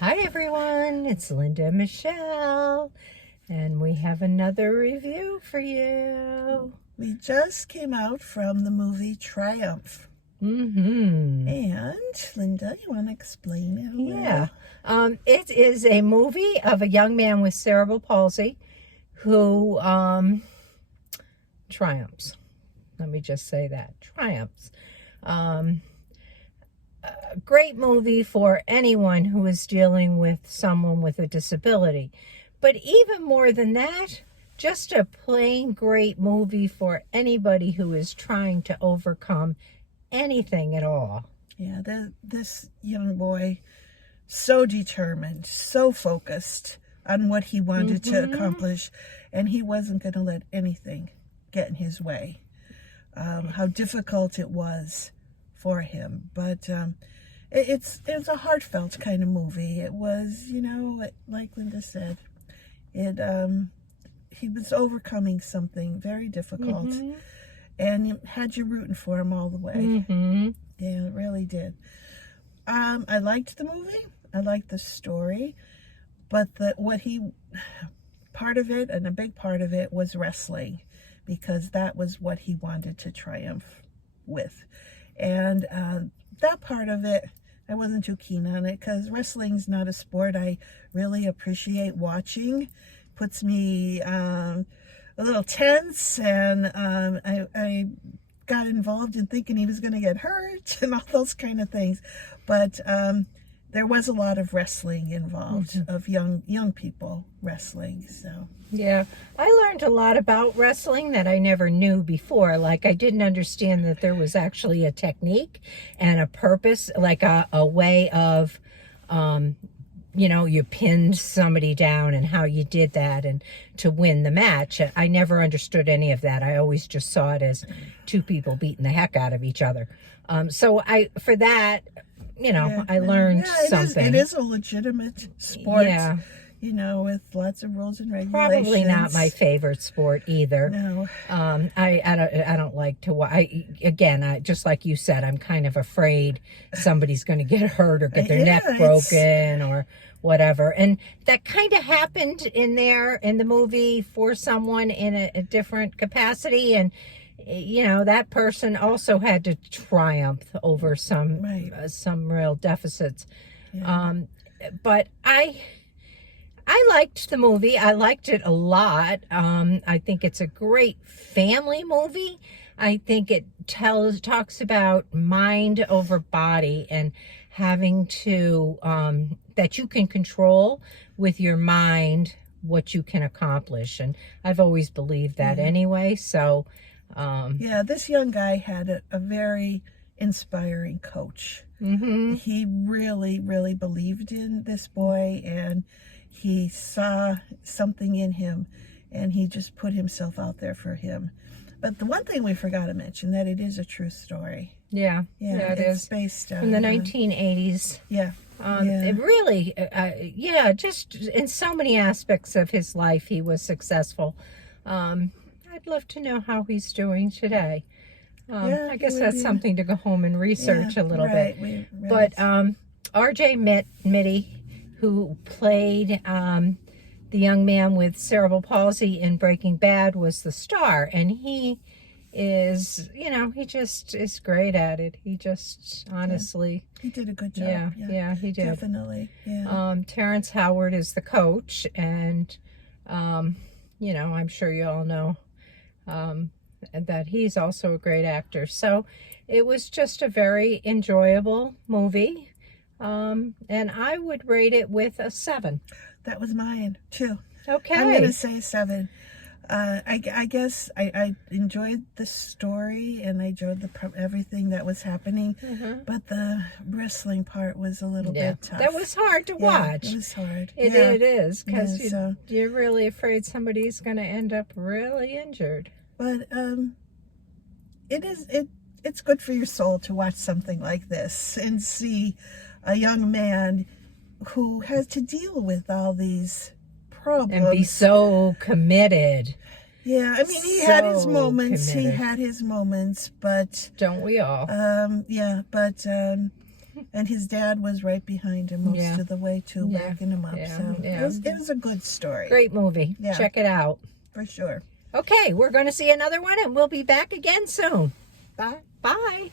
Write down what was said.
Hi everyone, it's Linda Michelle, and we have another review for you. We just came out from the movie Triumph. Mm-hmm. And Linda, you want to explain it a little? Yeah. It is a movie of a young man with cerebral palsy who triumphs. Let me just say that. Triumphs. A great movie for anyone who is dealing with someone with a disability. But even more than that, just a plain great movie for anybody who is trying to overcome anything at all. Yeah, this young boy, so determined, so focused on what he wanted to accomplish, and he wasn't going to let anything get in his way. How difficult it was for him, but it's a heartfelt kind of movie. It was, like Linda said, he was overcoming something very difficult, and it had you rooting for him all the way. Yeah, it really did. I liked the movie. I liked the story, but part of it, and a big part of it, was wrestling, because that was what he wanted to triumph with. And that part of it, I wasn't too keen on it, because wrestling's not a sport I really appreciate watching. Puts me a little tense, and I got involved in thinking he was going to get hurt and all those kind of things. But there was a lot of wrestling involved, of young people wrestling. So yeah, I learned a lot about wrestling that I never knew before. Like, I didn't understand that there was actually a technique and a purpose, like a way of, you pinned somebody down and how you did that and to win the match. I never understood any of that. I always just saw it as two people beating the heck out of each other. So I learned something. It is a legitimate sport. Yeah. With lots of rules and regulations. Probably not my favorite sport either. No. I don't like to watch. Just like you said, I'm kind of afraid somebody's going to get hurt or get their neck broken or whatever. And that kind of happened in the movie for someone in a different capacity. And that person also had to triumph over some real deficits. Yeah. But I liked the movie. I liked it a lot. I think it's a great family movie. I think it talks about mind over body and having to, that you can control with your mind what you can accomplish. And I've always believed that anyway. So, this young guy had a very inspiring coach. He really, really believed in this boy, and he saw something in him, and he just put himself out there for him. But the one thing we forgot to mention, that it is a true story. Yeah, it is. It's based on... From the 1980s. Yeah. It really, just in so many aspects of his life, he was successful. I'd love to know how he's doing today. I guess that's something to go home and research a little bit. But R.J. Mitte, who played the young man with cerebral palsy in Breaking Bad, was the star. And he is, he just is great at it. He just, honestly... He did a good job. Yeah, he did. Definitely, yeah. Terrence Howard is the coach. And, I'm sure you all know that he's also a great actor. So it was just a very enjoyable movie. And I would rate it with a 7. That was mine too. Okay. I'm going to say 7. I guess I enjoyed the story, and I enjoyed everything that was happening, but the wrestling part was a little bit tough. That was hard to watch. It was hard. It is, because you're really afraid somebody's going to end up really injured. But it's good for your soul to watch something like this and see a young man who has to deal with all these problems. And be so committed. Yeah, I mean, he had his moments. Committed. He had his moments, but... Don't we all? And his dad was right behind him most Yeah. of the way too, Yeah. backing him up. Yeah. So Yeah. it was a good story. Great movie. Yeah. Check it out. For sure. Okay, we're going to see another one, and we'll be back again soon. Bye. Bye.